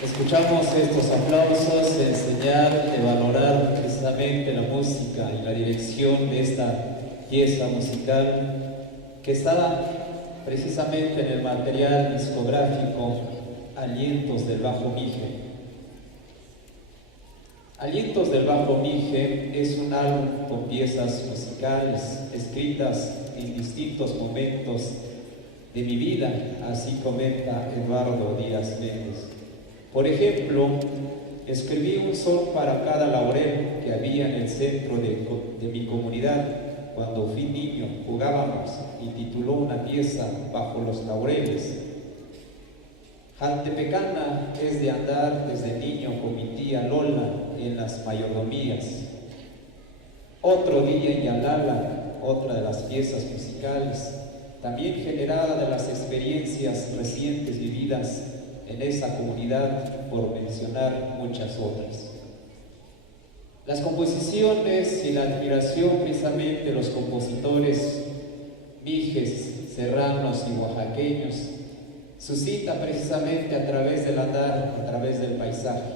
Escuchamos estos aplausos en señal de valorar precisamente la música y la dirección de esta pieza musical que está precisamente en el material discográfico Alientos del Bajo Mije. Alientos del Bajo Mije es un álbum con piezas musicales escritas en distintos momentos de mi vida, así comenta Eduardo Díaz Méndez. Por ejemplo, escribí un son para cada laurel que había en el centro de mi comunidad cuando fui niño, jugábamos, y tituló una pieza Bajo los laureles. Jaltepecana es de andar desde niño con mi tía Lola en las mayordomías. Otro día en Yalala, otra de las piezas musicales, también generada de las experiencias recientes vividas en esa comunidad, por mencionar muchas otras. Las composiciones y la admiración precisamente de los compositores mijes, serranos y oaxaqueños suscita precisamente a través del andar, a través del paisaje.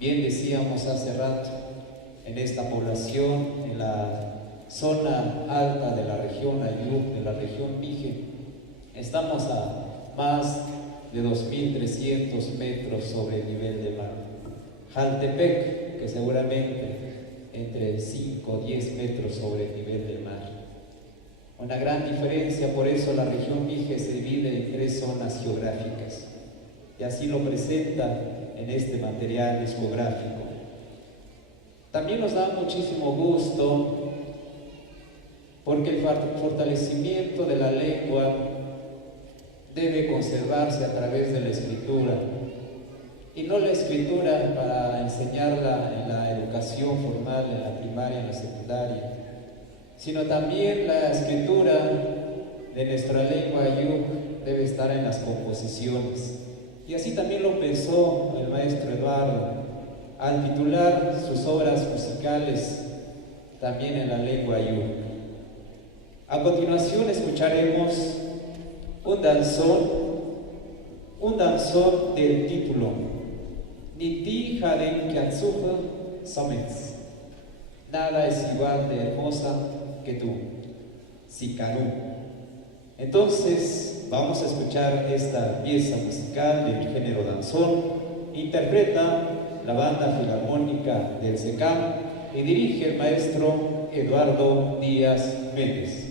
Bien decíamos hace rato, en esta población, en la zona alta de la región Ayub, de la región Mije, estamos a más de 2.300 metros sobre el nivel del mar. Jaltepec, que seguramente entre 5 o 10 metros sobre el nivel del mar. Una gran diferencia, por eso la región Mije se divide en 3 zonas geográficas, y así lo presenta en este material discográfico. También nos da muchísimo gusto porque el fortalecimiento de la lengua debe conservarse a través de la escritura, y no la escritura para enseñarla en la educación formal, en la primaria, en la secundaria, sino también la escritura de nuestra lengua ayuk debe estar en las composiciones. Y así también lo pensó el maestro Eduardo al titular sus obras musicales también en la lengua ayuk. A continuación escucharemos un danzón del título Niti Jaren Kiatsuja Somets. Nada es igual de hermosa que tú, Sicarú. Entonces vamos a escuchar esta pieza musical del género danzón. Interpreta la Banda Filarmónica del SECAM y dirige el maestro Eduardo Díaz Méndez.